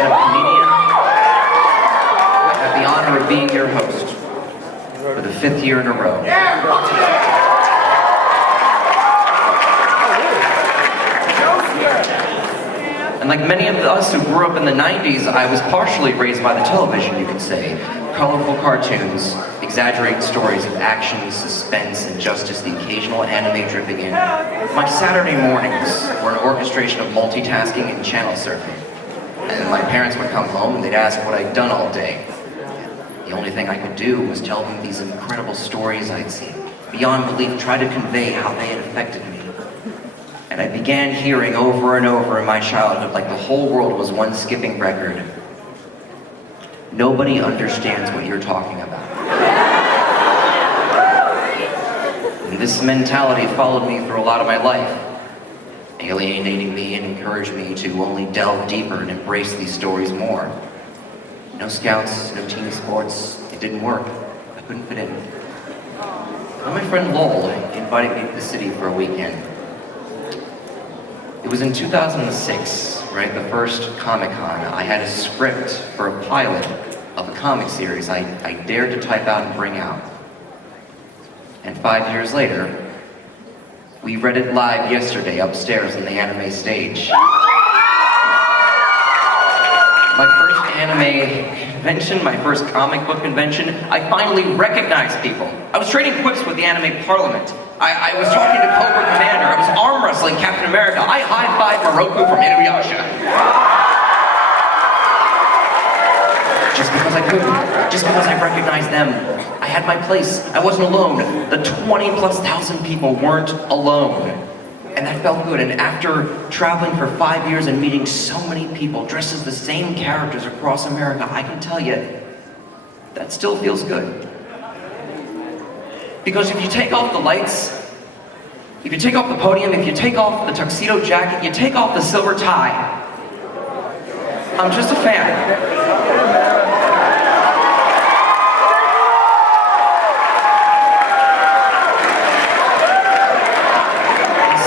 stand-up comedian. I have the honor of being your host for the 5th year in a row. And like many of us who grew up in the 90s, I was partially raised by the television, you could say. Colorful cartoons, exaggerated stories of action, suspense, and justice, the occasional anime dripping in. My Saturday mornings were an orchestration of multitasking and channel surfing. And my parents would come home and they'd ask what I'd done all day. The only thing I could do was tell them these incredible stories I'd seen. Beyond belief, try to convey how they had affected me. And I began hearing over and over in my childhood like the whole world was one skipping record. Nobody understands what you're talking about. And this mentality followed me through a lot of my life, alienating me and encouraged me to only delve deeper and embrace these stories more. No scouts, no team sports, it didn't work. I couldn't fit in. But my friend Lowell invited me to the city for a weekend. It was in 2006, right, the first Comic-Con. I had a script for a pilot of a comic series I dared to type out and bring out. And 5 years later, we read it live yesterday upstairs on the anime stage. My first anime convention, my first comic book convention, I finally recognized people. I was trading quips with the anime parliament. I was talking to Cobra Commander. I was arm wrestling Captain America. I high-fived Moroku from Inuyasha. Just because I could. Just because I recognized them. I had my place. I wasn't alone. The 20,000+ people weren't alone. And that felt good. And after traveling for 5 years and meeting so many people dressed as the same characters across America, I can tell you, that still feels good. Because if you take off the lights, if you take off the podium, if you take off the tuxedo jacket, you take off the silver tie, I'm just a fan.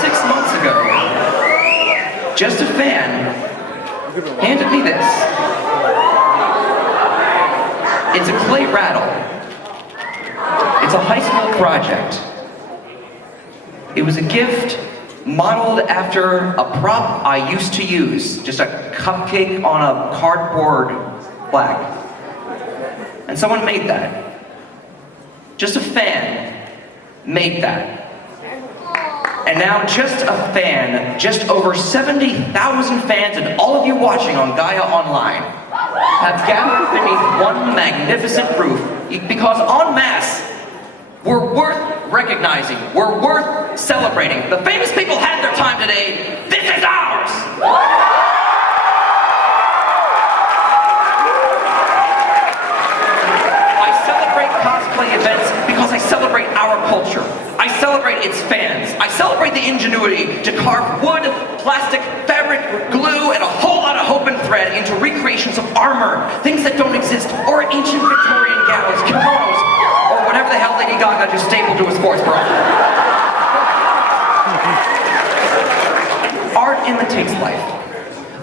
6 months ago, just a fan handed me this. It's a clay rattle. It's a high school project. It was a gift modeled after a prop I used to use, just a cupcake on a cardboard plaque. And someone made that. Just a fan made that. And now just a fan, just over 70,000 fans and all of you watching on Gaia Online have gathered beneath one magnificent roof because en masse, we're worth recognizing. We're worth celebrating. The famous people had their time today. This is ours! I celebrate cosplay events because I celebrate our culture. I celebrate its fans. I celebrate the ingenuity to carve wood, plastic, fabric, glue, and a whole lot of hope and thread into recreations of armor, things that don't exist, or ancient Victorian gowns, kimonos, or whatever the hell Lady Gaga just stapled to a sports bra. Art imitates life.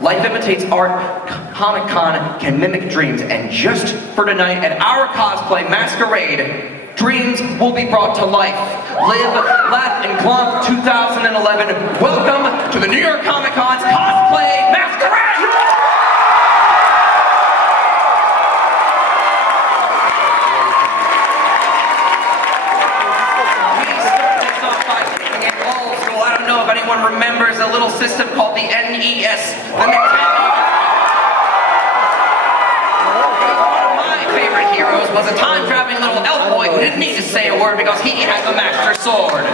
Life imitates art. Comic-Con can mimic dreams. And just for tonight, at our cosplay Masquerade, dreams will be brought to life. Live, Laugh, and Glomp 2011. Welcome to the New York Comic Con's Cosplay Masquerade! We started this off by looking at old school. I don't know if anyone remembers a little system called the NES, the Nintendo. One of my favorite heroes was a time-traveling little elf boy who didn't need to say a word because he had the Master Sword.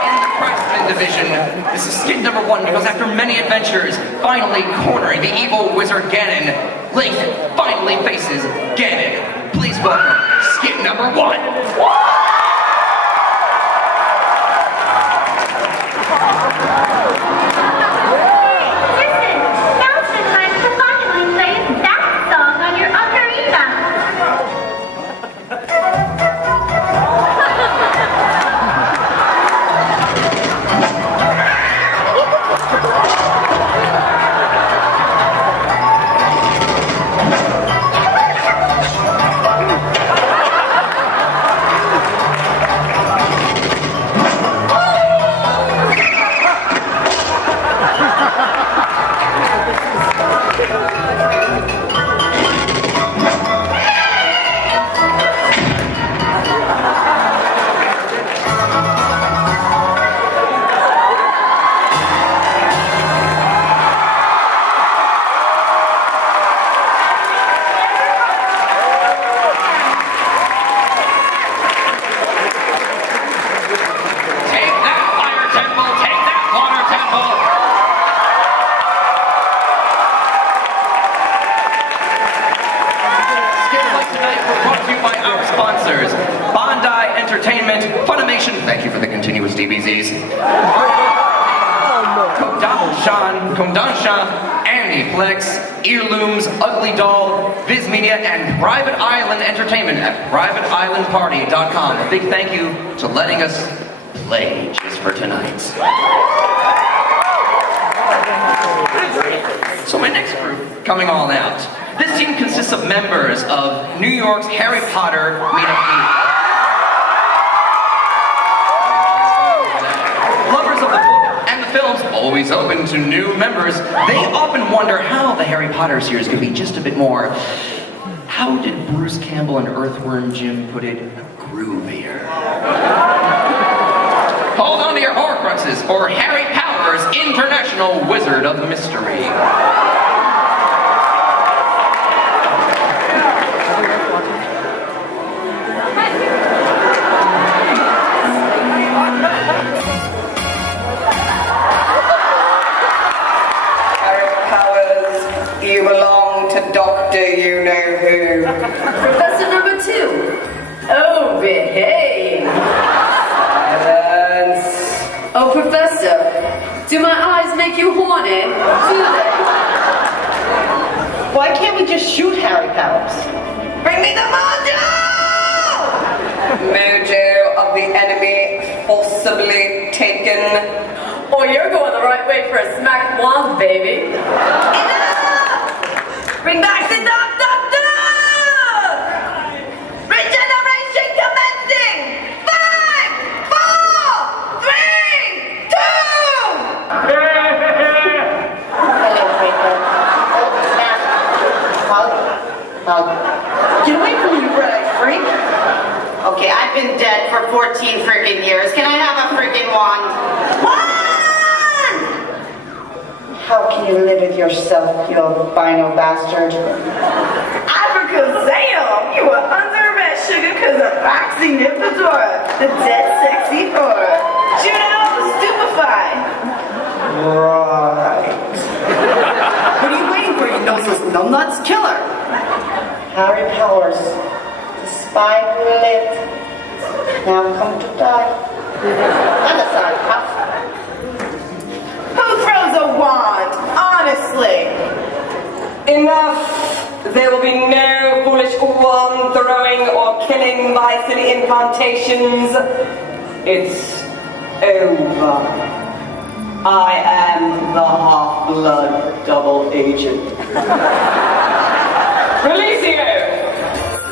In the Craftsman division, this is skit number 1 because after many adventures, finally cornering the evil wizard Ganon, Link finally faces Ganon. Please welcome skit number 1. please. Kodansha, Andy Flex, Earlooms, Ugly Doll, Viz Media, and Private Island Entertainment at privateislandparty.com. A big thank you to letting us play just for tonight. So my next group, coming all out. This team consists of members of New York's Harry Potter meetup group. Lovers of the book and the films, always open to new members, they often wonder how the Harry Potter series could be just a bit more, how did Bruce Campbell and Earthworm Jim put it, groovier? Hold on to your Horcruxes for Harry Powers, International Wizard of Mystery. You belong to Doctor You-Know-Who. Professor number 2. Oh, behave. Silence. Oh, Professor, do my eyes make you horny? Do they? Why can't we just shoot Harry Powers? Bring me the mojo! Mojo of the enemy forcibly taken. Oh, you're going the right way for a smack wand, baby. Bring back the Doctor! Regeneration commencing! 5, 4, 3, 2! Hello, Freaker. Oh, snap. Hug. Get away from me, Red Freak. Okay, I've been dead for 14 freaking years. Can I have a freaking wand? Wand! How can you live with yourself, you albino bastard? Abracazam! You were under arrest, sugar, because of Foxy Nymphadora, the dead sexy horror. Juno, stupefied. Right. What are you waiting for, you noseless numbnuts? Killer! Harry Powers, the spy who lived, now come to die. I'm sorry, Pop. Who throws a wand? Honestly. Enough. There will be no foolish wand throwing or killing by silly incantations. It's over. I am the half-blood double agent. Releasing you!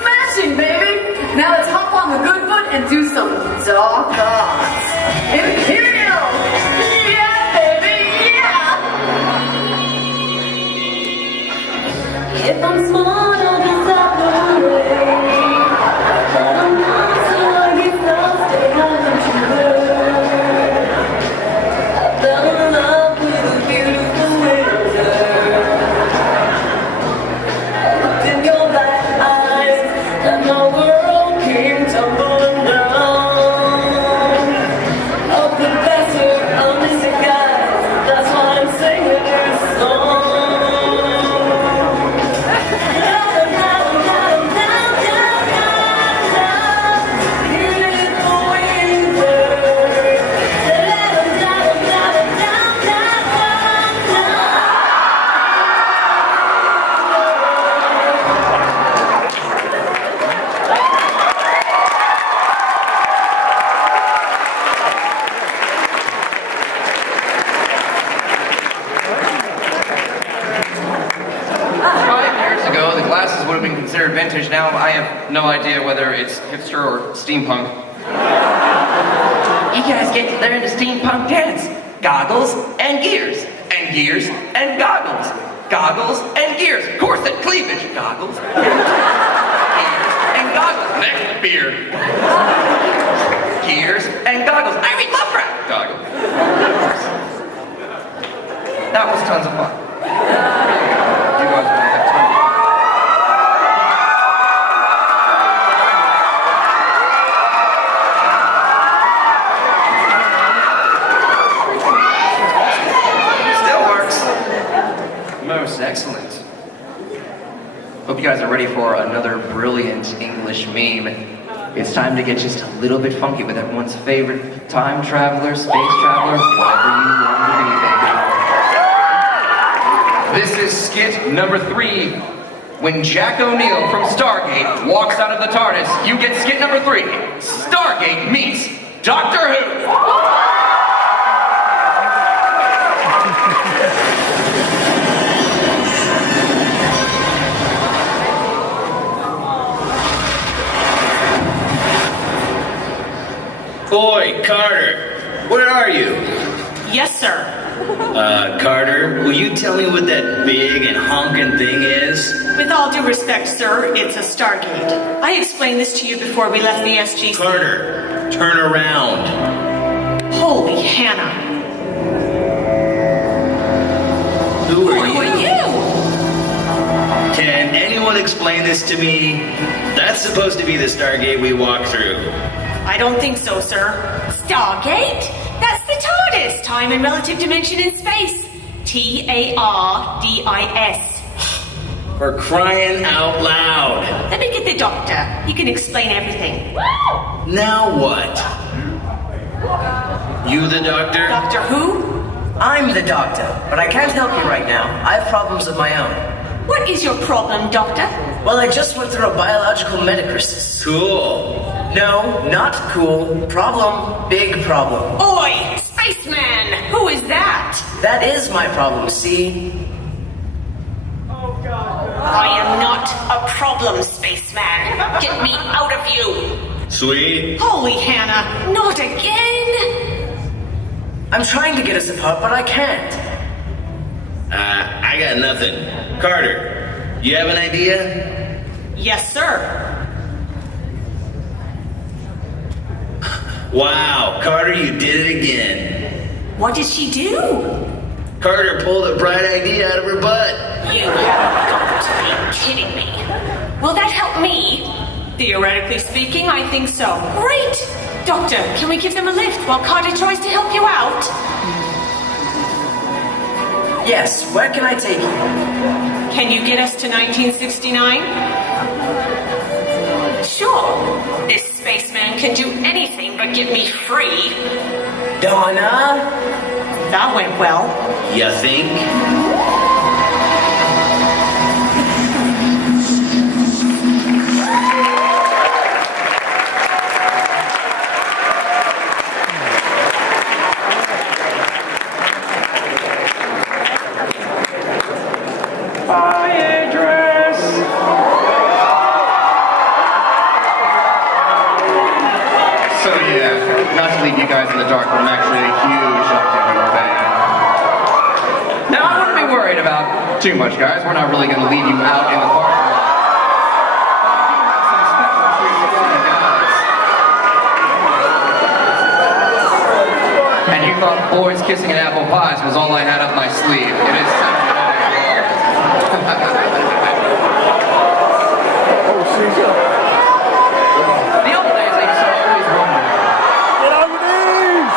Smashing, baby! Now let's hop on the good foot and do some dark arts. Imperial! Yeah, baby, yeah! If I'm smart, I'll be separated. But I'm not, so I get lost, stay high and true. I fell in love with a beautiful winter. I looked in your black eyes, and my world came tumbling down. Oh, Professor, I'm missing guys, that's why I'm singing this song. Considered vintage. Now I have no idea whether it's hipster or steampunk. You guys get to learn the steampunk dance. Goggles and gears. And gears and goggles. Goggles and gears. Corset, cleavage. Goggles. Gears and goggles. Next, beard. Gears and goggles. I read Lovecraft. Goggles. That was tons of fun. You guys know that too. Excellent. Hope you guys are ready for another brilliant English meme. It's time to get just a little bit funky with everyone's favorite time traveler, space traveler, whatever you want to be, baby. This is skit number 3. When Jack O'Neill from Stargate walks out of the TARDIS, you get skit number 3. Stargate meets Doctor Who. Boy, Carter, where are you? Yes, sir. Carter, will you tell me what that big and honking thing is? With all due respect, sir, it's a Stargate. I explained this to you before we left the SGC. Carter, turn around. Holy Hannah. Who are Who you? are you? Can anyone explain this to me? That's supposed to be the Stargate we walked through. I don't think so, sir. Stargate? That's the TARDIS, time and relative dimension in space. TARDIS. For crying out loud. Let me get the doctor. He can explain everything. Now what? You the doctor? Doctor who? I'm the doctor, but I can't help you right now. I have problems of my own. What is your problem, doctor? Well, I just went through a biological metacrisis. Cool. No, not cool. Problem, big problem. Oi, spaceman! Who is that? That is my problem, see? I am not a problem, spaceman. Get me out of you. Sweet. Holy Hannah, not again! I'm trying to get us apart, but I can't. I got nothing. Carter, you have an idea? Yes, sir. Wow, Carter, you did it again. What did she do? Carter pulled a bright idea out of her butt. You have got to be kidding me. Will that help me? Theoretically speaking, I think so. Great! Doctor, can we give them a lift while Carter tries to help you out? Yes, where can I take you? Can you get us to 1969? Sure. This spaceman can do anything but get me free. Donna? That went well. You think? So yeah, not to leave you guys in the dark, but I'm actually a huge Doctor Who fan. Now I wouldn't be worried about too much, guys. We're not really going to leave you out in the park. And you thought boys kissing and apple pies was all I had up my sleeve. It is the old days, I used to always wonder. Get on your knees!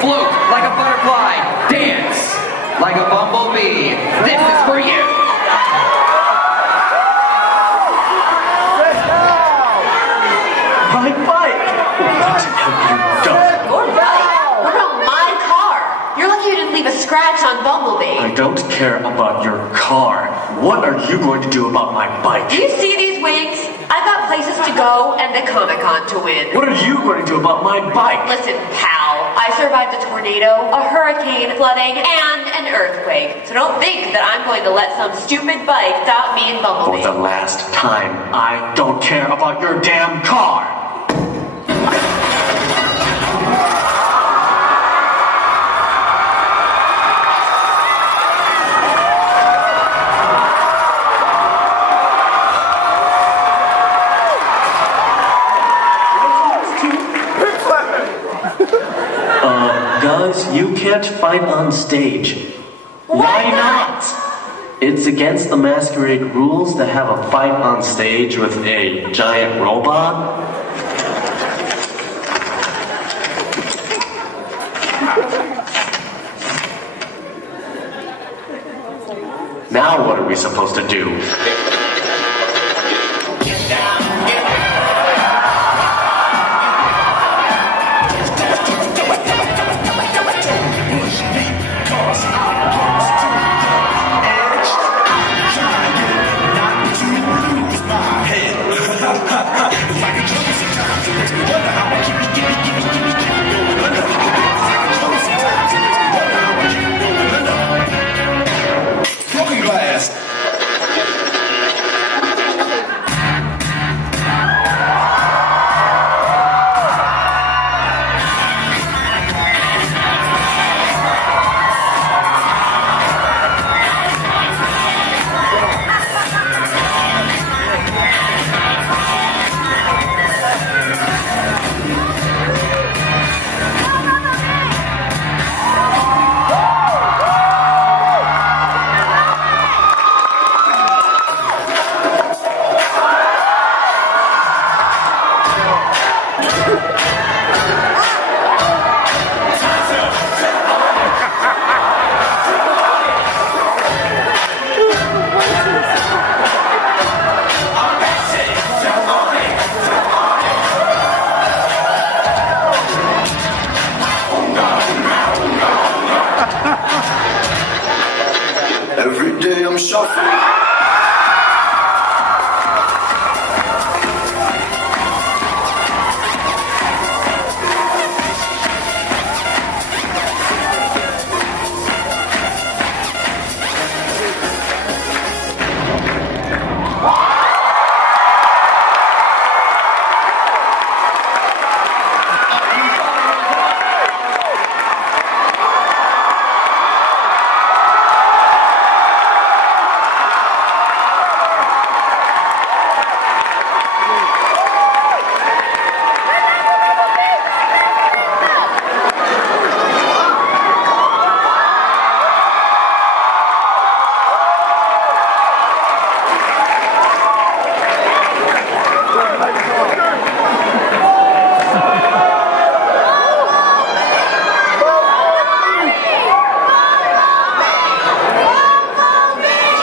Float like a butterfly, dance like a bumblebee. This is for you. My bike! What about my car? You're lucky you didn't leave a scratch on Bumblebee. I don't care about your car. What are you going to do about my bike? Do you see these wings? I've got places to go and the Comic-Con to win. What are you going to do about my bike? Listen, pal, I survived a tornado, a hurricane, flooding, and an earthquake. So don't think that I'm going to let some stupid bike stop me and For Bumblebee. the last time, I don't care about your damn car! Guys, you can't fight on stage. Why not? It's against the Masquerade rules to have a fight on stage with a giant robot. Now what are we supposed to do? Broken glass. Every day I'm shuffling.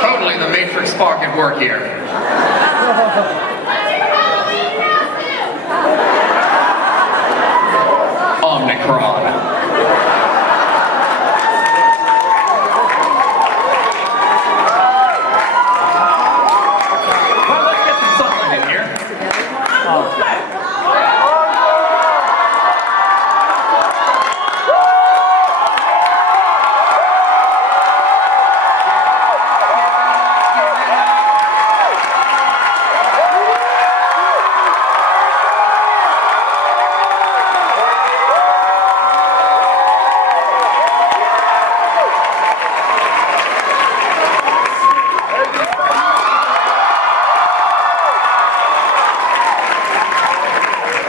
Totally the Matrix spark at work here. Omnicron. Well, let's get some sunlight in here.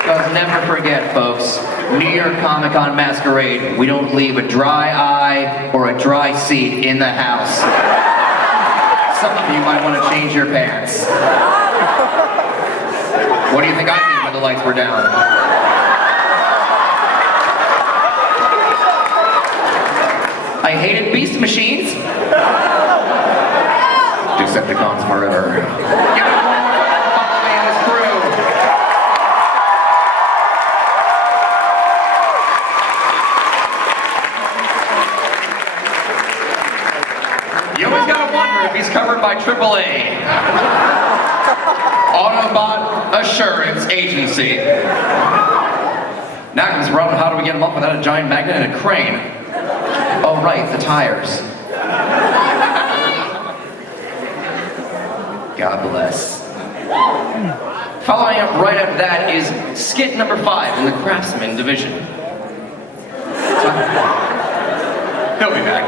Because never forget, folks, New York Comic Con Masquerade, we don't leave a dry eye or a dry seat in the house. Some of you might want to change your pants. What do you think I did when the lights were down? I hated beast machines. Decepticons forever. Give it one more time for Bumblebee and his crew. You always gotta wonder if he's covered by AAA. Autobot Assurance Agency. Now comes around, how do we get him up without a giant magnet and a crane? Oh right, the tires. God bless. Following up right after that is skit number 5 in the Craftsman division. He'll be back.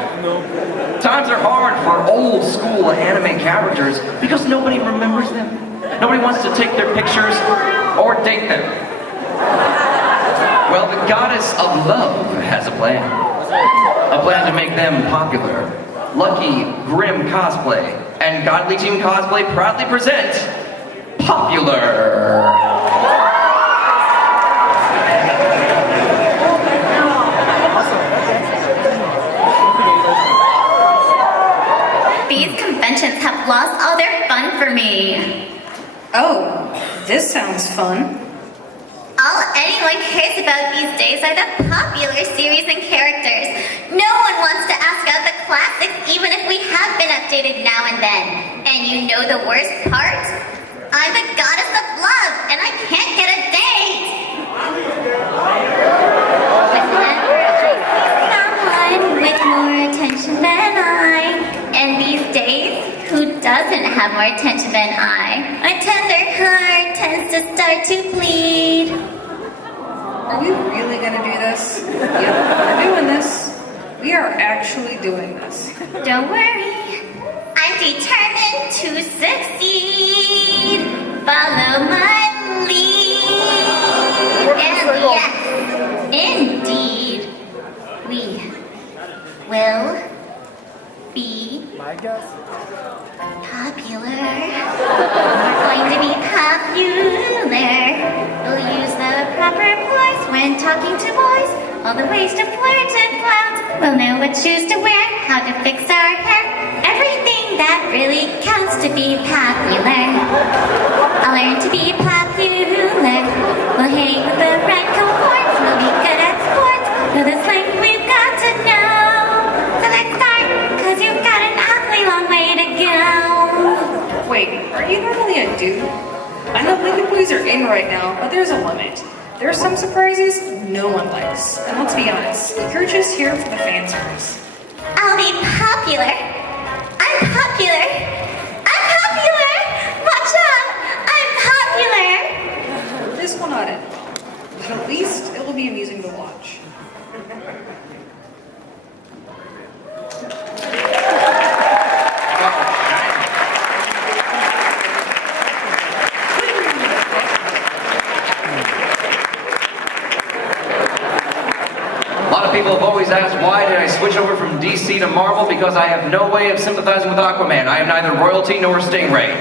Times are hard for old school anime characters because nobody remembers them. Nobody wants to take their pictures or date them. Well, the goddess of love has a plan. A plan to make them popular. Lucky Grim Cosplay and Godly Team Cosplay proudly present Popular. These conventions have lost all their fun for me. Oh, this sounds fun. All anyone cares about these days are the popular series and characters. No one wants to ask out the classics, even if we have been updated now and then. And you know the worst part? I'm the goddess of love, and I can't get a date. Whenever I see someone with more attention than I, and these days, who doesn't have more attention than I? My tender heart tends to start to bleed. Are we really gonna do this? Yep, we're doing this. We are actually doing this. Don't worry, I'm determined to succeed. Follow my lead. And yes, indeed, we will be popular. We're going to be popular. We'll use the proper voice when talking to boys. All the ways to flirt and flout. We'll know what shoes to wear, how to fix our hair. Everything that really counts to be popular. I'll learn to be popular. We'll hang with the right cohorts. We'll be good at sports. Know the slang we've got to know. So let's start, cause you've got an awfully long way to go. Wait, are you normally a dude? I know Lincoln Boys are in right now, but there's a limit. There are some surprises no one likes. And let's be honest, you're just here for the fan service. I'll be popular. I'm popular. I'm popular. Watch out. I'm popular. This will not end well, but at least it will be amusing to watch. People have always asked, why did I switch over from DC to Marvel? Because I have no way of sympathizing with Aquaman. I am neither royalty nor Stingray.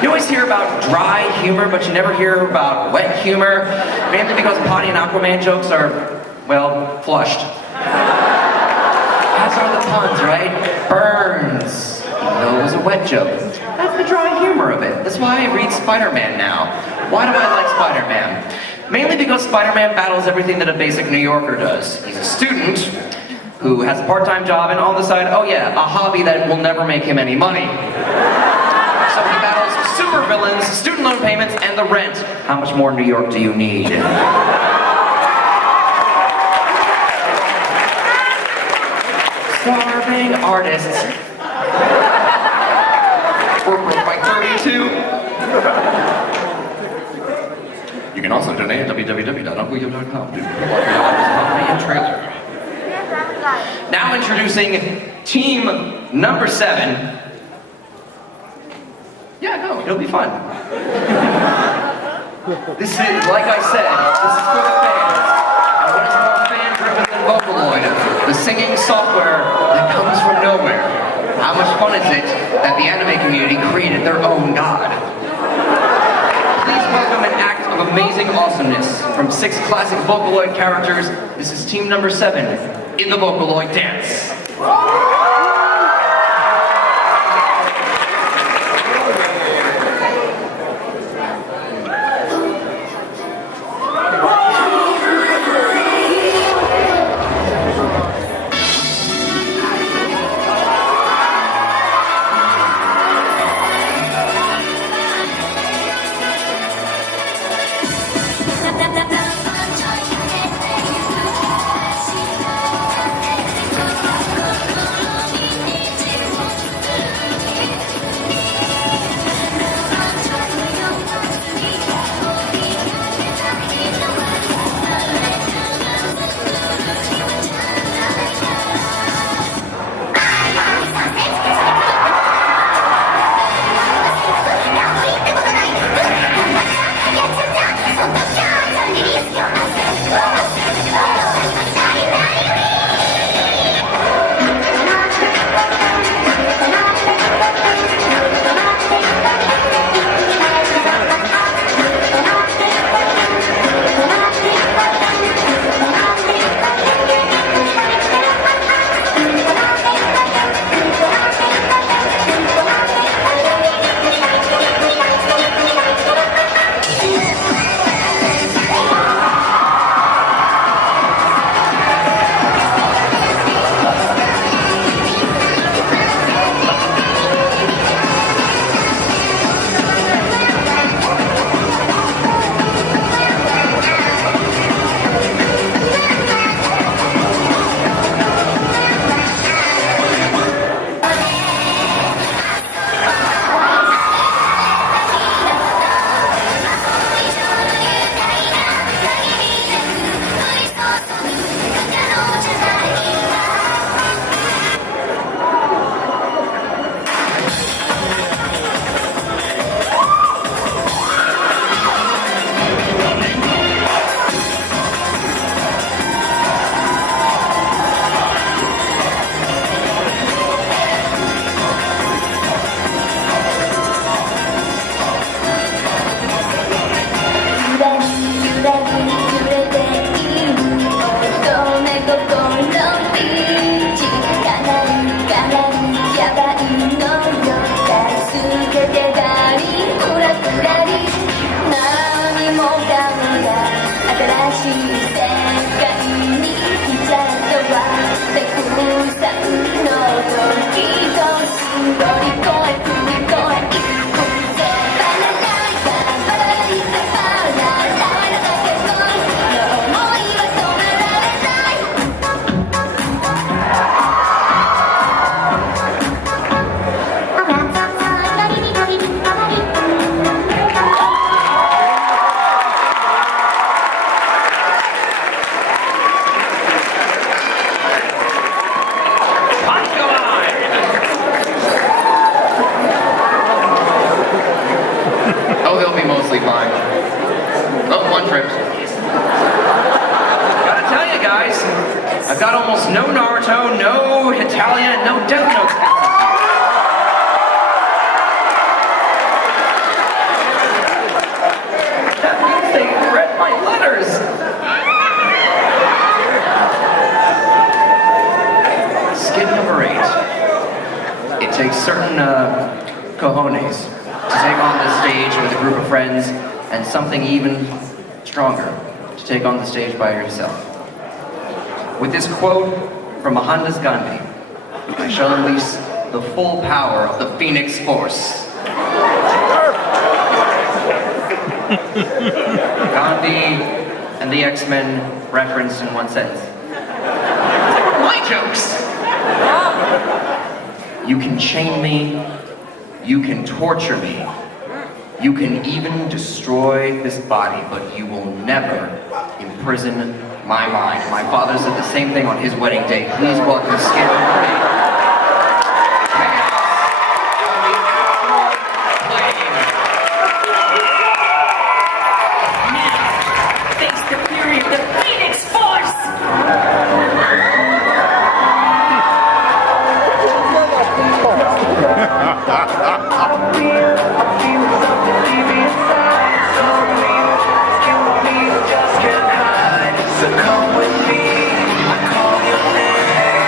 You always hear about dry humor, but you never hear about wet humor, mainly because Potty and Aquaman jokes are, well, flushed. As are the puns, right? Burns. Even though it was a wet joke. That's the dry humor of it. That's why I read Spider-Man now. Why do I like Spider-Man? Mainly because Spider-Man battles everything that a basic New Yorker does. He's a student who has a part-time job and on the side, oh yeah, a hobby that will never make him any money. So he battles supervillains, student loan payments, and the rent. How much more New York do you need? Starving artists. Work by 32. You can also donate at www.uncleyob.com to and trailer. Now introducing team number 7. Yeah, no, it'll be fun. This is, like I said, this is for the fans. And what is more fan-driven than Vocaloid? The singing software that comes from nowhere. How much fun is it that the anime community created their own god? Please welcome an act of amazing awesomeness from 6 classic Vocaloid characters. This is team number 7 in the Vocaloid dance. Oh, he'll be mostly fine. Oh, one trip. Gotta tell you guys, I've got almost no Naruto, no Italian, and no Death Note classes here. That means they read my letters. Skit number 8. It takes certain cojones to take on the stage with a group of friends, and something even stronger, to take on the stage by yourself. With this quote from Mohandas Gandhi, I shall unleash the full power of the Phoenix Force. Gandhi and the X-Men referenced in one sentence. My jokes! You can chain me, you can torture me, you can even destroy this body, but you will never imprison my mind. My father said the same thing on his wedding day. Please welcome Skip. Face the fury of the Phoenix Force! So come with me, I call your name.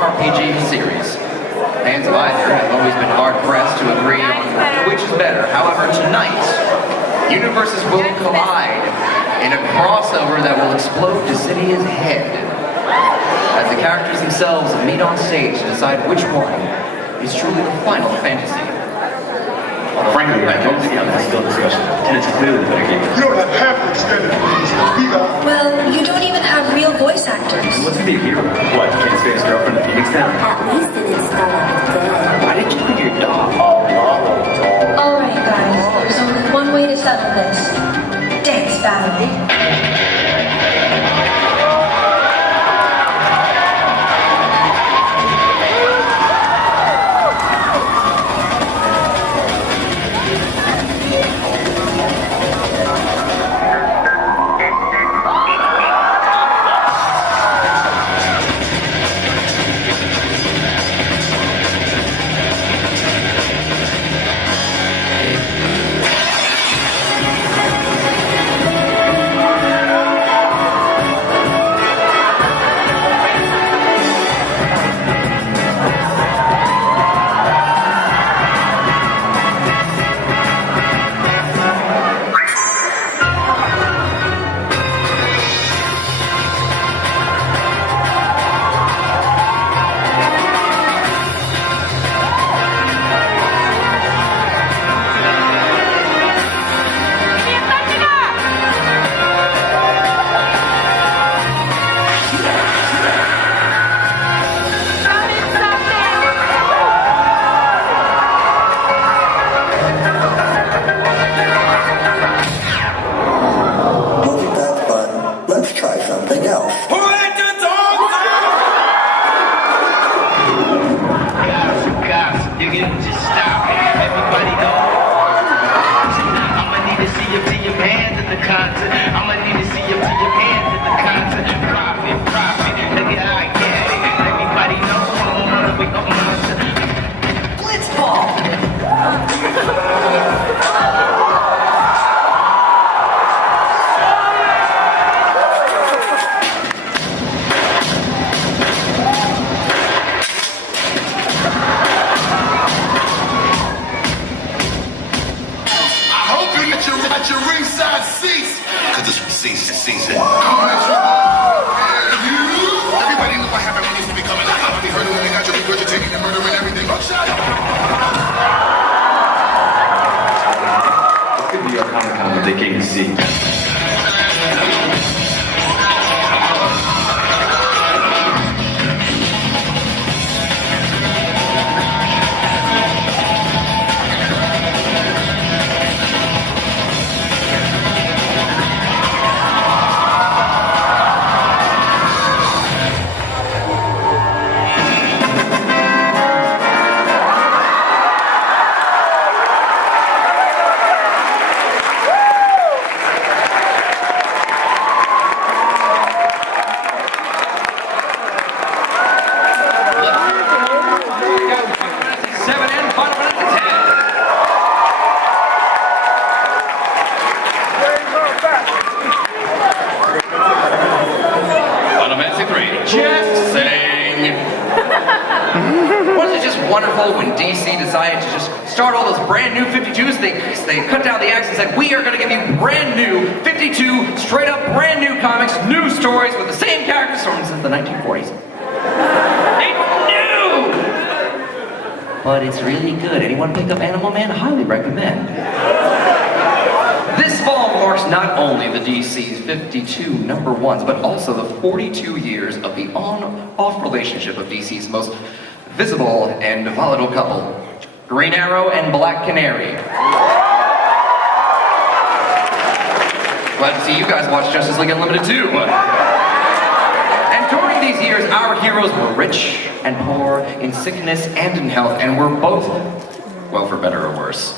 RPG series. Fans of either have always been hard-pressed to agree on which is better. However, tonight, universes will collide in a crossover that will explode Decidia's head as the characters themselves meet on stage to decide which one is truly the final fantasy. Frankly, I don't see how that's still a discussion. And it's clearly the better game. You don't have half the extended movies. We got. Well, you don't even have real voice actors. What's to be a hero? What, can't stay his girlfriend in Phoenix Town? At least it didn't start out good. Why did you bring your dog? Alright, guys, there's only one way to settle this. Dance battle. Everybody knew what happened when used to be coming. I probably heard it when they got you regurgitating and murdering everything. Oh, shut up! This could be our Comic-Con that they came to see. Wonderful when DC decided to just start all those brand new 52s. They cut down the axe and said, we are going to give you brand new 52, straight up brand new comics, new stories with the same characters from since the 1940s. It's new! But it's really good. Anyone pick up Animal Man? I highly recommend. This fall marks not only the DC's 52 number ones, but also the 42 years of the on-off relationship of DC's most visible and volatile couple, Green Arrow and Black Canary. Glad to see you guys watch Justice League Unlimited too. And during these years, our heroes were rich and poor, in sickness and in health, and were both, well, for better or worse.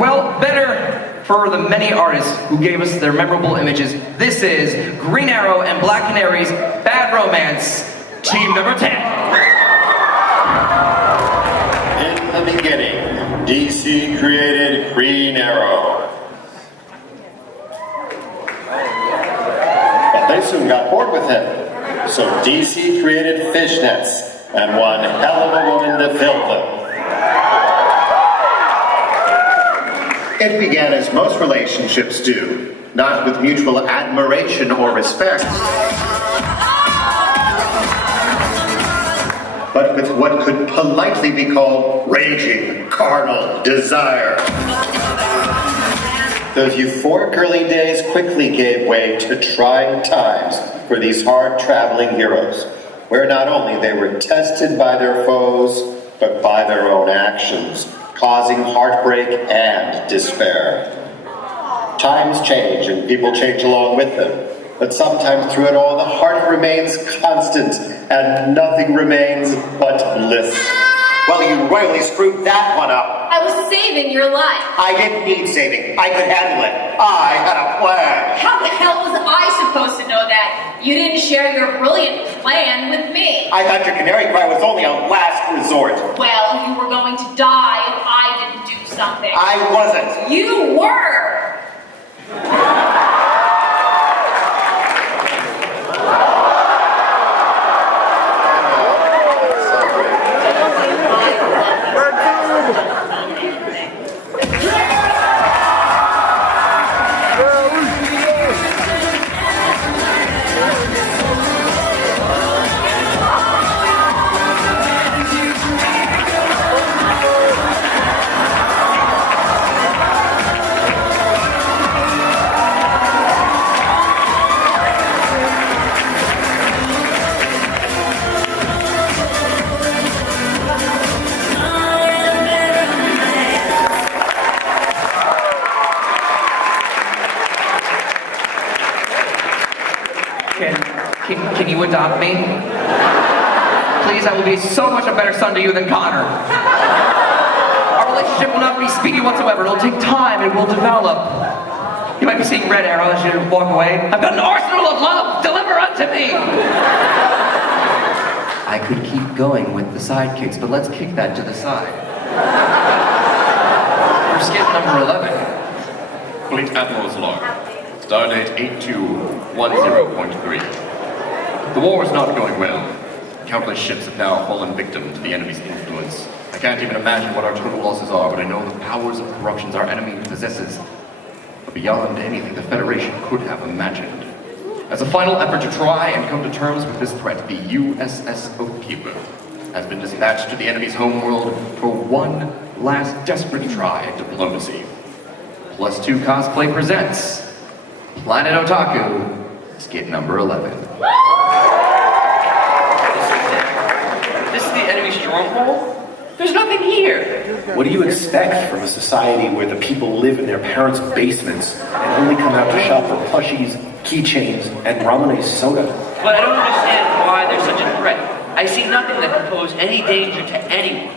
Well, better for the many artists who gave us their memorable images. This is Green Arrow and Black Canary's Bad Romance, Team Number 10. In the beginning, DC created Green Arrow. But they soon got bored with him. So DC created Fishnets and one hell of a woman to fill them. It began as most relationships do, not with mutual admiration or respect, but with what could politely be called raging carnal desire. Those euphoric early days quickly gave way to trying times for these hard-traveling heroes, where not only they were tested by their foes, but by their own actions, causing heartbreak and despair. Times change and people change along with them, but sometimes through it all the heart remains constant and nothing remains but bliss. Well, you royally screwed that one up. I was saving your life. I didn't need saving. I could handle it. I had a plan. How the hell was I supposed to know that? You didn't share your brilliant plan with me. I thought your canary cry was only a last resort. Well, you were going to die if I didn't do something. I wasn't. You were. Can you adopt me? Please, I will be so much a better son to you than Connor. Our relationship will not be speedy whatsoever. It'll take time. It will develop. You might be seeing red arrows as you walk away. I've got an arsenal of love. Deliver unto me. I could keep going with the sidekicks, but let's kick that to the side. We're skit number 11. Fleet Admiral's Log. Stardate 8210.3. The war is not going well. Countless ships have now fallen victim to the enemy's influence. I can't even imagine what our total losses are, but I know the powers of corruption our enemy possesses are beyond anything the Federation could have imagined. As a final effort to try and come to terms with this threat, the USS Oathkeeper has been dispatched to the enemy's homeworld for one last desperate try at diplomacy. Plus 2 Cosplay presents Planet Otaku, skit number 11. This is the enemy stronghold? There's nothing here. What do you expect from a society where the people live in their parents' basements and only come out to shop for plushies, keychains, and ramen soda? But I don't understand why there's such a threat. I see nothing that can pose any danger to anyone.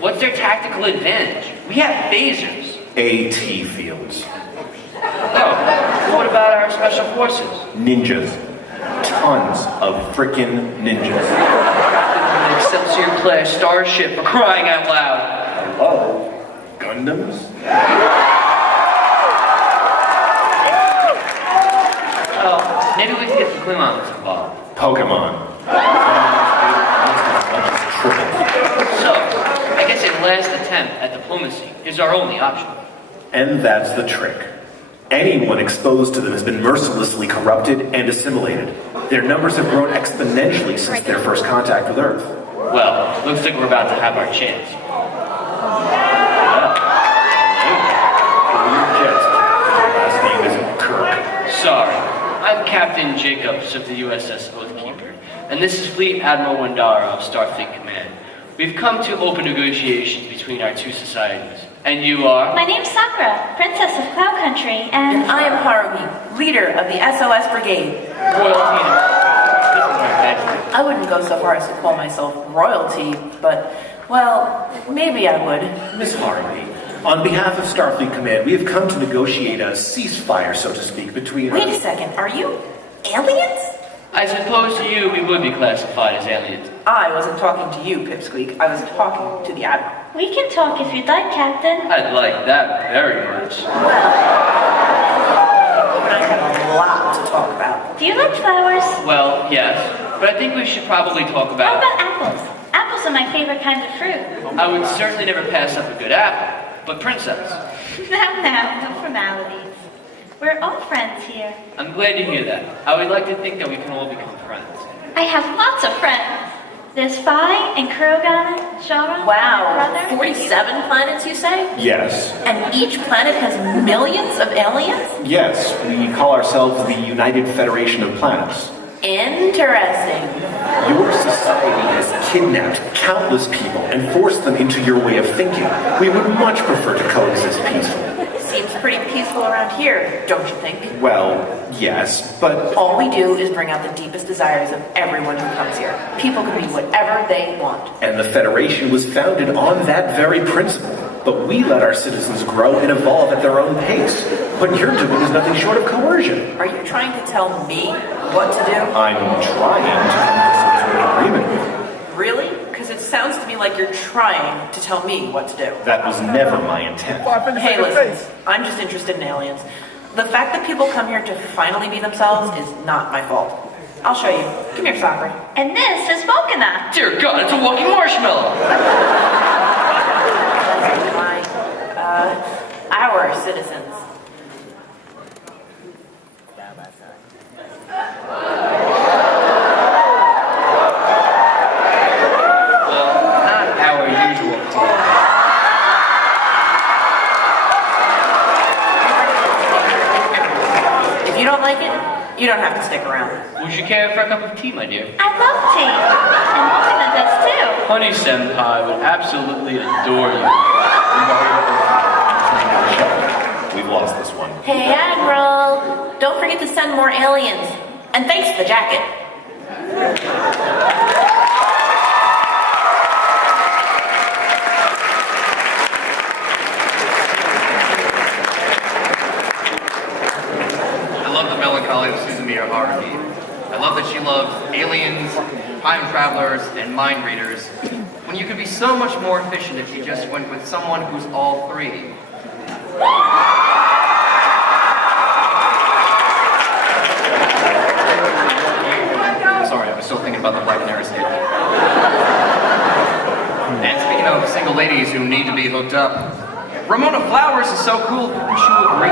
What's their tactical advantage? We have phasers. AT fields. Oh, what about our special forces? Ninjas. Tons of frickin' ninjas. An Excelsior class starship, for crying out loud. Hello? Gundams? Oh, maybe we can get the Klingons involved. Pokemon. So, I guess a last attempt at diplomacy is our only option. And that's the trick. Anyone exposed to them has been mercilessly corrupted and assimilated. Their numbers have grown exponentially since their first contact with Earth. Well, looks like we're about to have our chance. Last name isn't Kirk. Sorry, I'm Captain Jacobs of the USS Oathkeeper, and this is Fleet Admiral Wandara of Starfleet Command. We've come to open negotiations between our two societies. And you are? My name's Sakura, Princess of Cloud Country, and I am Haruhi, leader of the SOS Brigade. Royalty. I wouldn't go so far as to call myself royalty, but, well, maybe I would. Miss Haruhi, on behalf of Starfleet Command, we have come to negotiate a ceasefire, so to speak, between... Wait a second, are you aliens? I suppose to you we would be classified as aliens. I wasn't talking to you, Pipsqueak. I was talking to the Admiral. we can talk if you'd like, Captain. I'd like that very much. But I have a lot to talk about. Do you like flowers? Well, yes, but I think we should probably talk How about... about apples? favorite kind of fruit. I would certainly never pass up a good apple. But Princess, Now, no formalities. We're all friends here. I'm glad to hear that. I would like to think that we can all become friends. I have lots of friends. There's Phi and Kurogana, Shara, Wow, and my brother. 47 planets, you say? Yes. And each planet has millions of aliens? Yes, we call ourselves the United Federation of Planets. Interesting. Your society has kidnapped countless people and forced them into your way of thinking. We would much prefer to coexist peacefully. Seems pretty peaceful around here, don't you think? Well, yes, but All we do is bring out the deepest desires of everyone who comes here. People can be whatever they want. And the Federation was founded on that very principle. But we let our citizens grow and evolve at their own pace. What you're doing is nothing short of coercion. Are you trying to tell me what to do? I'm trying to come to an agreement with you. Really? Because it sounds to me like you're trying to tell me what to do. That was never my intent. Hey, listen, I'm just interested in aliens. The fact that people come here to finally be themselves is not my fault. I'll show you. Come here, Sakura. And this is Volcana. Dear God, it's a walking marshmallow! Our citizens. Well, not our usual team. If you don't like it, you don't have to stick around. Would you care for a cup of tea, my dear? I love tea. And Volcana does too. Honey Senpai would absolutely adore you. We've lost this one. Hey, Admiral. Don't forget to send more aliens. And thanks for the jacket. I love the melancholy of Suzumiya Haruhi. I love that she loves aliens, time travelers, and mind readers, when you could be so much more efficient if you just went with someone who's all three. Sorry, I was still thinking about the Black Canary's hit. And speaking of single ladies who need to be hooked up, Ramona Flowers is so cool, wouldn't you agree?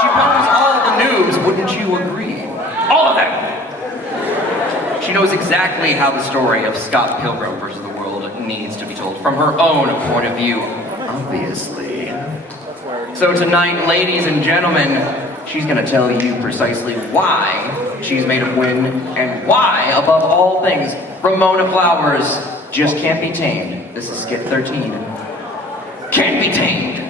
She phones all the news, wouldn't you agree? All of them! She knows exactly how the story of Scott Pilgrim versus the world needs to be told, from her own point of view, obviously. So tonight, ladies and gentlemen, she's gonna tell you precisely why she's made of wind, and why, above all things, Ramona Flowers just can't be tamed. This is skit 13. Can't be tamed.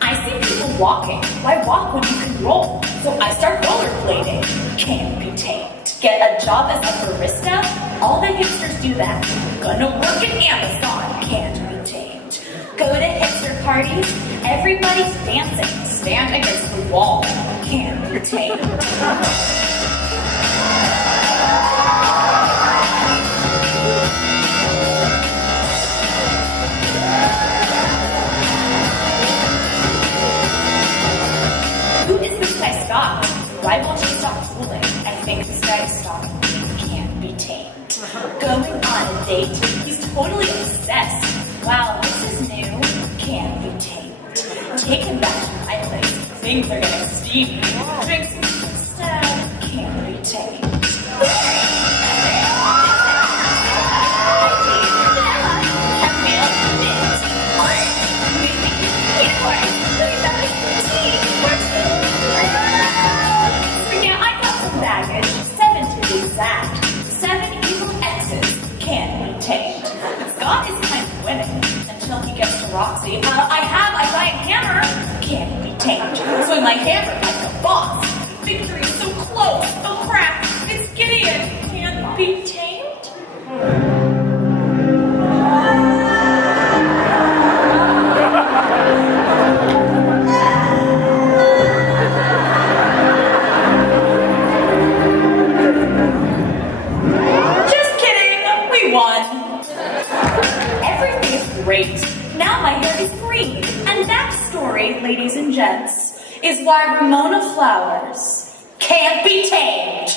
I see people walking. Why walk when you can roll? So I start rollerblading. Can't be tamed. Get a job as a barista? All the hipsters do that. Gonna work at Amazon. Can't be tamed. Go to hipster parties. Everybody's dancing. Stand against the wall. Can't be tamed. Who is this guy Scott? Why won't you stop fooling? I think this guy Scott can't be tamed. Going on a date? He's totally obsessed. Wow, this is new. Can't be tamed. Take him back to my place. Things are getting steamy. Drinks instead. Can't be tamed. Baggage, 7 to be exact. 7 evil exes can't be tamed. Scott is kind of winning until he gets to Roxy. I have a giant hammer, can't be tamed. Swing my hammer like a boss. Victory is so close. Oh crap, it's Gideon. Can't be tamed. Everything's great. Now my hair is green. And that story, ladies and gents, is why Ramona Flowers can't be tamed.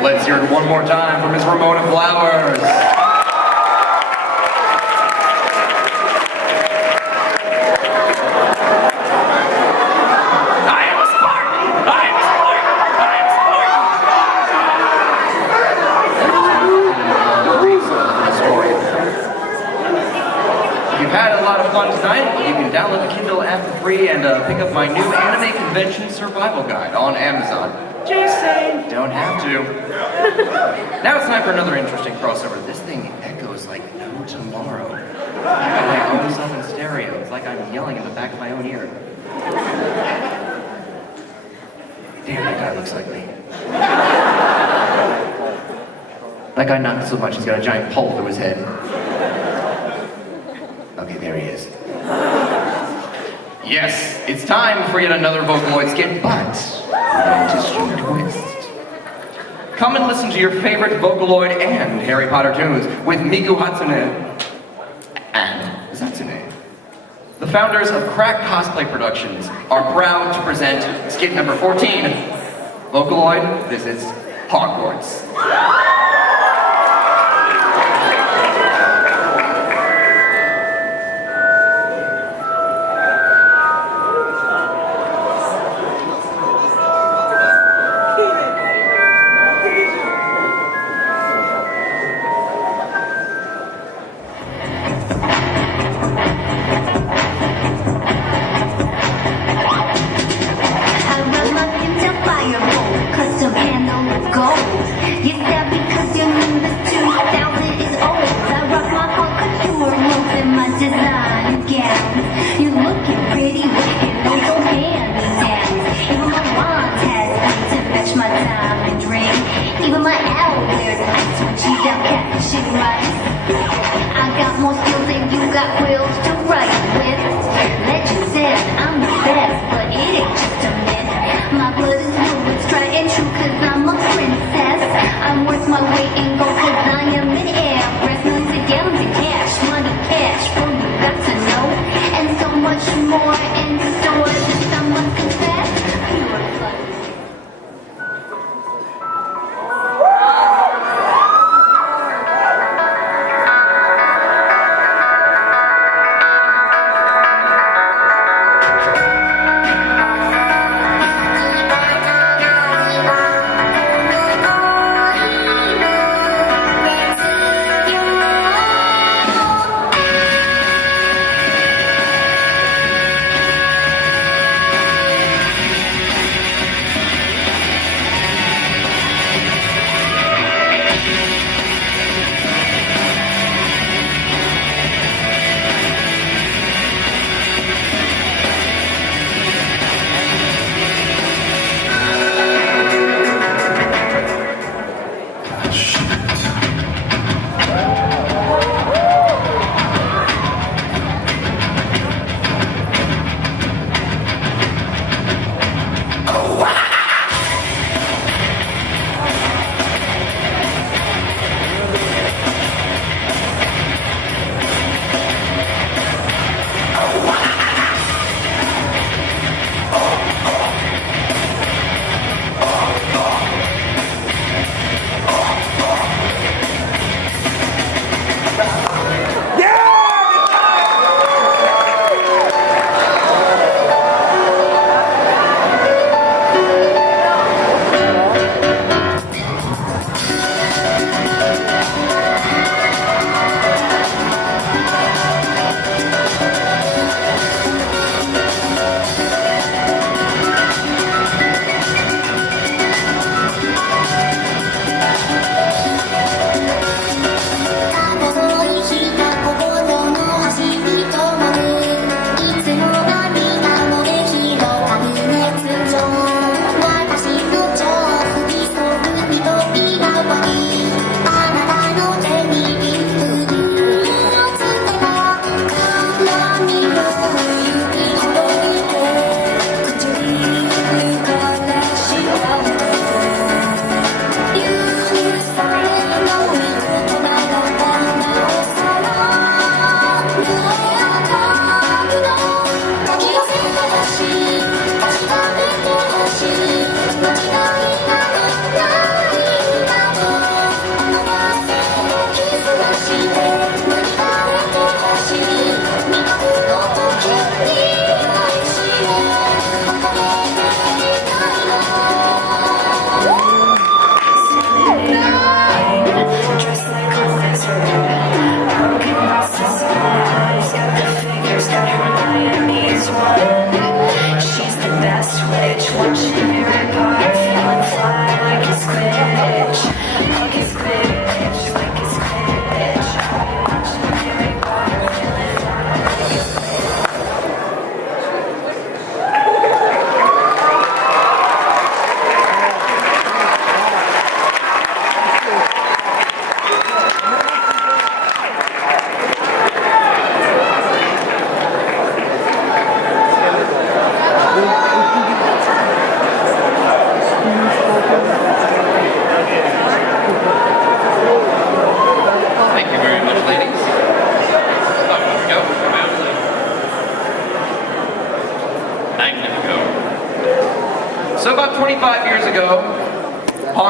Let's hear it one more time for Miss Ramona Flowers. I am a Spartan! I am a Spartan! I am Spartan! If you've had a lot of fun tonight, you can download the Kindle app for free and pick up my new anime convention survival guide on Amazon. Just saying, don't have to. Now it's time for another interesting crossover. This thing echoes like no tomorrow. I got my own self in stereo. It's like I'm yelling in the back of my own ear. Damn, that guy looks like me. That guy not so much, he's got a giant pole through his head. Okay, there he is. Yes, it's time for yet another Vocaloid skit, but interesting twist. Come and listen to your favorite Vocaloid and Harry Potter tunes with Miku Hatsune and Satsune. The founders of Crack Cosplay Productions are proud to present skit number 14, Vocaloid Visits Hogwarts.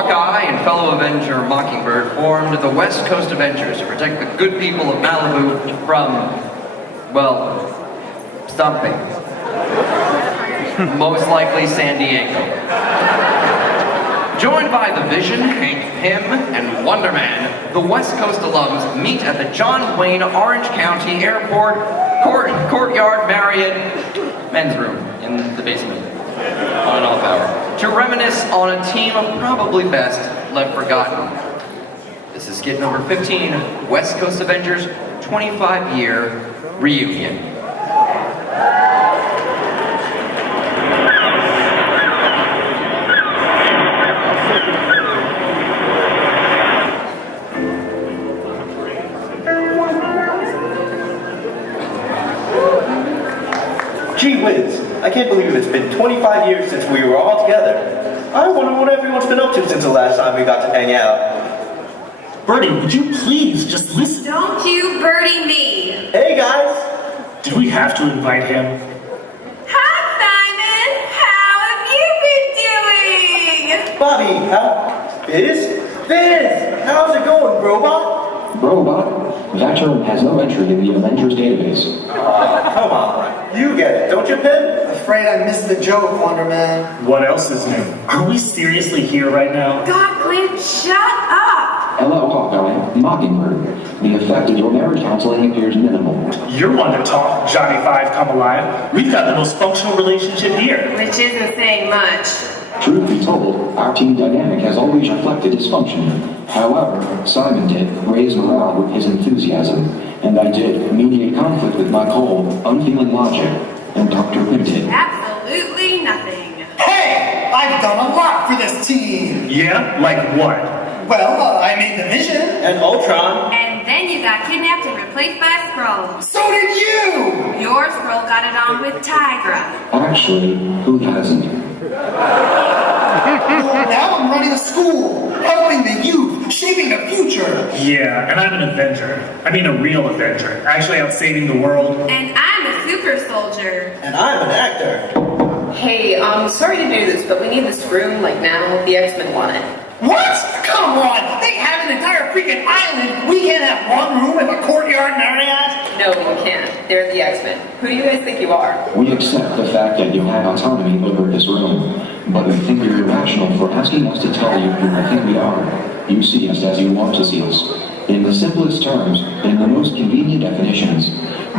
Hawkeye and fellow Avenger Mockingbird formed the West Coast Avengers to protect the good people of Malibu from, well, something. Most likely San Diego. Joined by the Vision, Hank Pym, and Wonder Man, the West Coast alums meet at the John Wayne Orange County Airport Courtyard Marriott men's room in the basement on an off hour to reminisce on a team of probably best left forgotten. This is skit number 15, West Coast Avengers 25-year reunion. Gee whiz, I can't believe it's been 25 years since we were all together. I wonder what everyone's been up to since the last time we got to hang out. Bertie, would you please just listen? Don't you birdie me! Hey guys! Do we have to invite him? Hi, Simon! How have you been doing? Bobby, Fizz, how's it going, robot? Robot? That term has no entry in the Avengers database. Come on, you get it, don't you, Pim? Afraid I missed the joke, Wonder Man. What else is new? Are we seriously here right now? God, Clint, shut up! Hello, Hawkeye. Mockingbird. The effect of your marriage counseling appears minimal. You're one to talk, Johnny Five come alive. We've got the most functional relationship here. Which isn't saying much. Truth be told, our team dynamic has always reflected dysfunction. However, Simon did raise morale with his enthusiasm, and I did mediate conflict with my cold, unfeeling logic, and Dr. Pym did. Absolutely nothing. Hey! I've done a lot for this team! Yeah? Like what? Well, I made the Vision. And Ultron. And then you got kidnapped and replaced by a Skrull. So did you! Your Skrull got it on with Tigra. Actually, who hasn't? Well, now I'm running a school, helping the youth, shaping the future. Yeah, and I'm an Avenger. I mean a real Avenger. Actually out saving the world. And I'm a super soldier. And I'm an actor. Hey, sorry to do this, but we need this room, like now. The X-Men want it. What? Come on! They have an entire freaking island! We can't have one room with a courtyard Marriott? No, we can't. They're the X-Men. Who do you guys think you are? We accept the fact that you have autonomy over this room, but we think you're irrational for asking us to tell you who I think we are. You see us as you want to see us. In the simplest terms, in the most convenient definitions.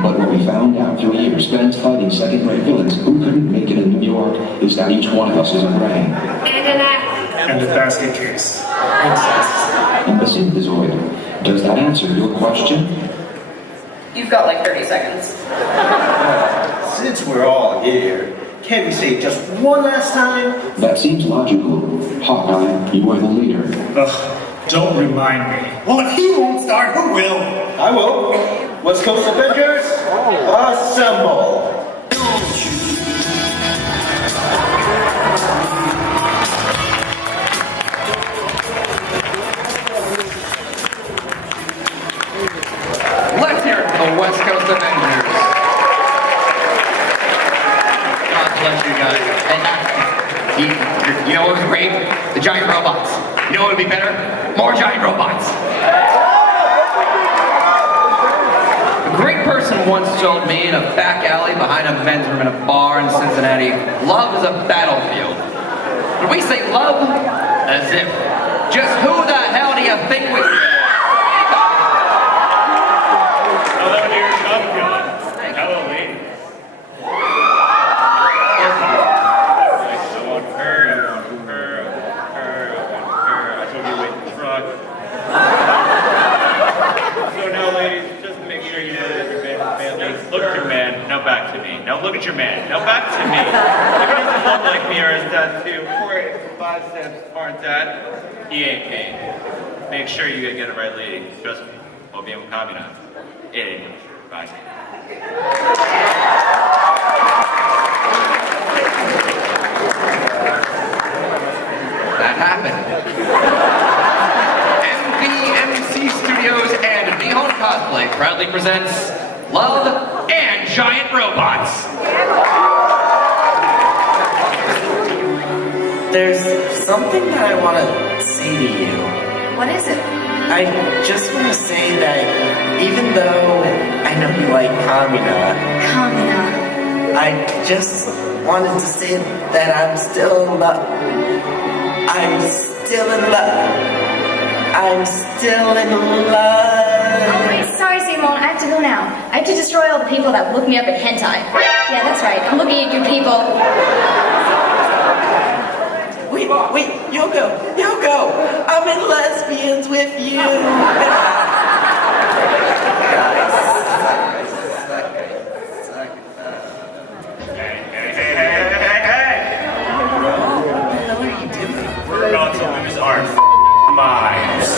But what we found out through years spent fighting second-rate villains who couldn't make it in New York is that each one of us is a brain. And an athlete. And a basket case. And the synthezoid. Does that answer your question? You've got like 30 seconds. Since we're all here, can't we say it just one last time? That seems logical. Hawkeye, you are the leader. Ugh, don't remind me. Well, if he won't start, who will? I will. West Coast Avengers, assemble! Let's hear it for the West Coast Avengers. God bless you guys. And you know what was great? The giant robots. You know what would be better? More giant robots. A great person once told me in a back alley behind a men's room in a bar in Cincinnati, love is a battlefield. But we say love as if. Just who the hell do you think we are? Hello, dear Top Gun. Hello, ladies. I told you to wait in the truck. So now, ladies, just make sure you know that your family. Look at your man. Now back to me. Now look at your man. Now back to me. If he doesn't look like me or his dad too, 4 biceps aren't that, he ain't paid. Make sure you get it right, lady. Trust me. I'll be able to copy now. It ain't. Bye. That happened. MVMC Studios and Nihon Cosplay proudly presents Love and Giant Robots. There's something that I want to say to you. What is it? I just want to say that even though I know you like Kamina, I just wanted to say that I'm still in love. I'm still in love. I'm still in love. Oh, wait, sorry, Simone. I have to go now. I have to destroy all the people that look me up at hentai. Yeah, that's right. I'm looking at you people. Wait, Yoko, I'm in lesbians with you. We're about to lose our minds.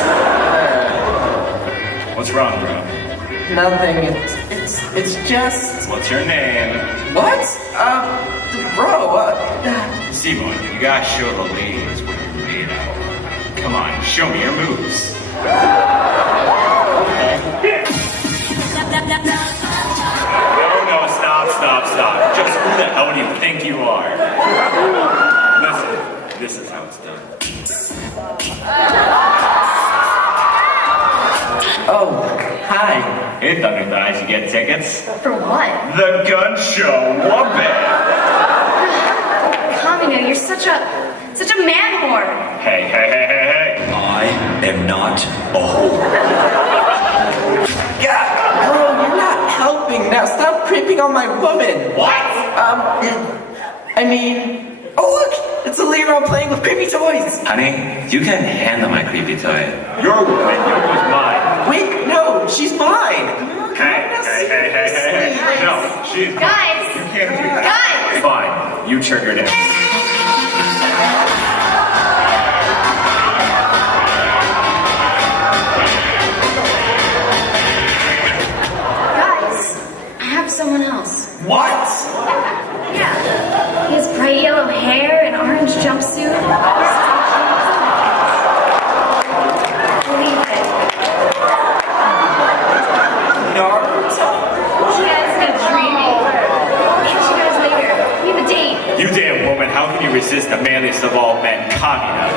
What's wrong, bro? Nothing. It's just. What's your name? What? Bro. Simon, you gotta show the ladies what you're made out. Come on, show me your moves. No, stop. Just who the hell do you think you are? Listen, this is how it's done. Oh, hi. Hey, Thunder Thighs, you get tickets? For what? The gun show, Whoopin'! Kamina, you're such a man whore. Hey. I am not a whore. Yeah, bro, you're not helping. Now stop creeping on my woman. What? I mean, oh look, it's a Leroy playing with creepy toys. Honey, you can handle my creepy toy. Your woman, yours was mine. Wait, no, she's mine. Hey. No, she's Guys! You can't do that. Guys! Fine, you triggered it. Guys, I have someone else. What? Yeah. He has bright yellow hair and orange jumpsuit. Believe it. Naruto? You guys are dreaming. I'll catch you guys later. We have a date. You damn woman, how can you resist the manliest of all men, Kamina?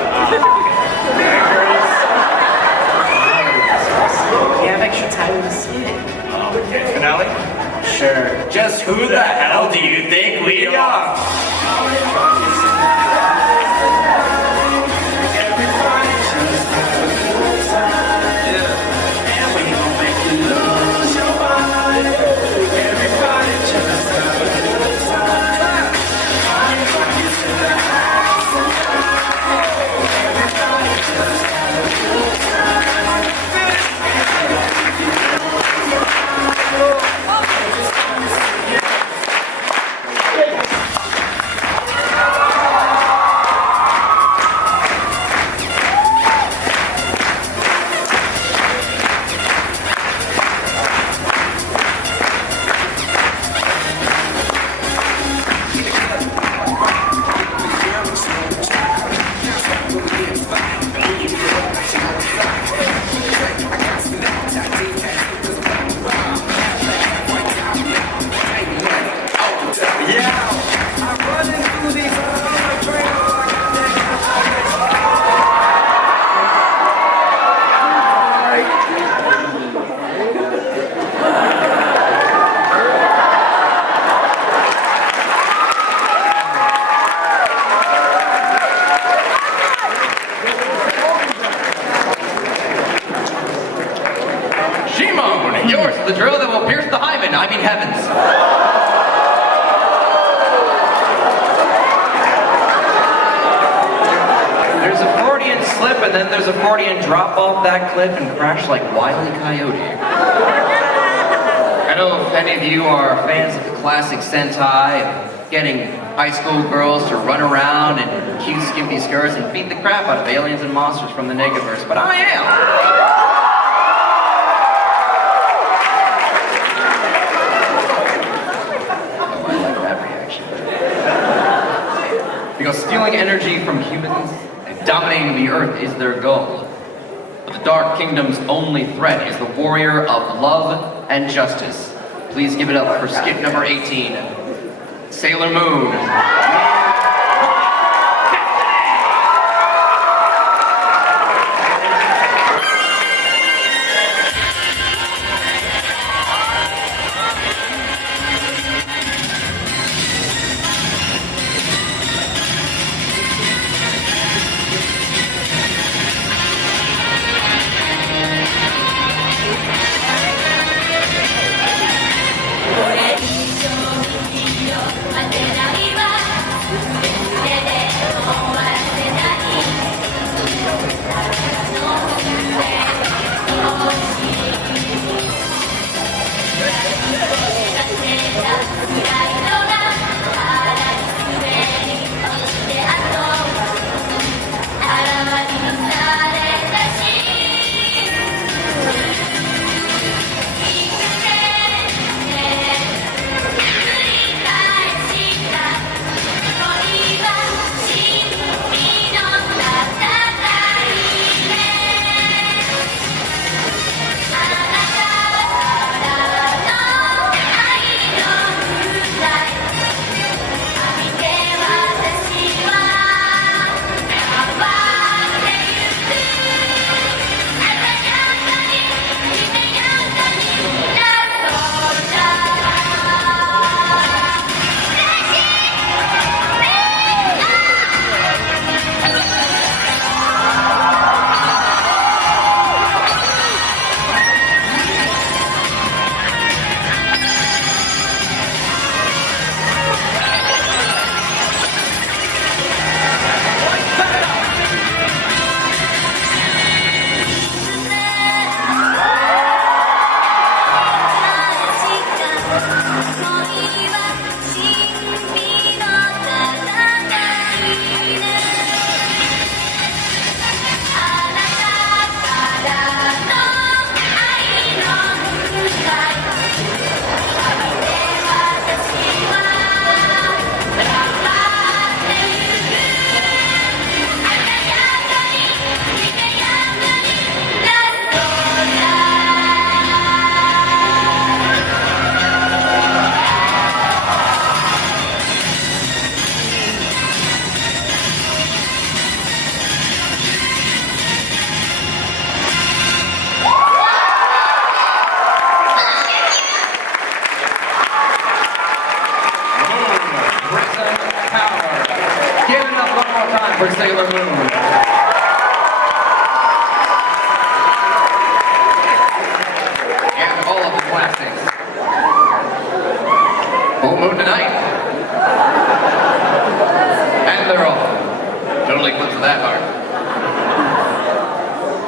We have extra time to see it. Okay, finale? Sure. Just who the hell do you think we are? Yours is the drill that will pierce the hymen, I mean heavens. There's a Freudian slip and then there's a Freudian drop off that cliff and crash like Wile E. Coyote. I don't know if any of you are fans of the classic Sentai, getting high school girls to run around in cute skimpy skirts and beat the crap out of aliens and monsters from the Negaverse, but I am. Because stealing energy from humans and dominating the earth is their goal. But the Dark Kingdom's only threat is the warrior of love and justice. Please give it up for skit number 18, Sailor Moon.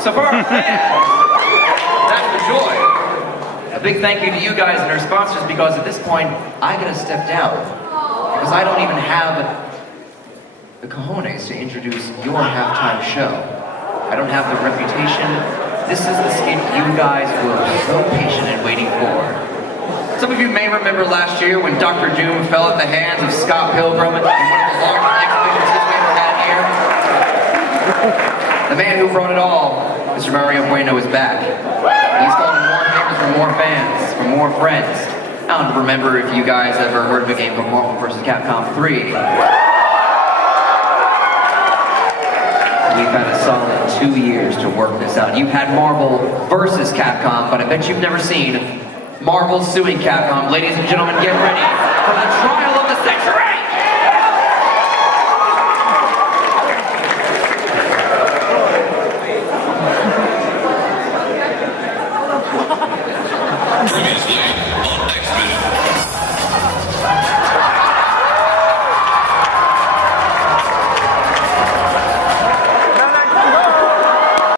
So for our fans, that's the joy. A big thank you to you guys and our sponsors, because at this point, I gotta step down. Because I don't even have the cojones to introduce your halftime show. I don't have the reputation. This is the skit you guys were so patient in waiting for. Some of you may remember last year when Dr. Doom fell at the hands of Scott Pilgrim in one of the largest exhibitions we've ever had here. The man who brought it all, Mr. Mario Bueno, is back. He's calling more cameras for more fans, for more friends. I don't remember if you guys ever heard of a game called Marvel vs. Capcom 3. We've had a solid 2 years to work this out. You've had Marvel vs. Capcom, but I bet you've never seen Marvel suing Capcom. Ladies and gentlemen, get ready for the trial of the century!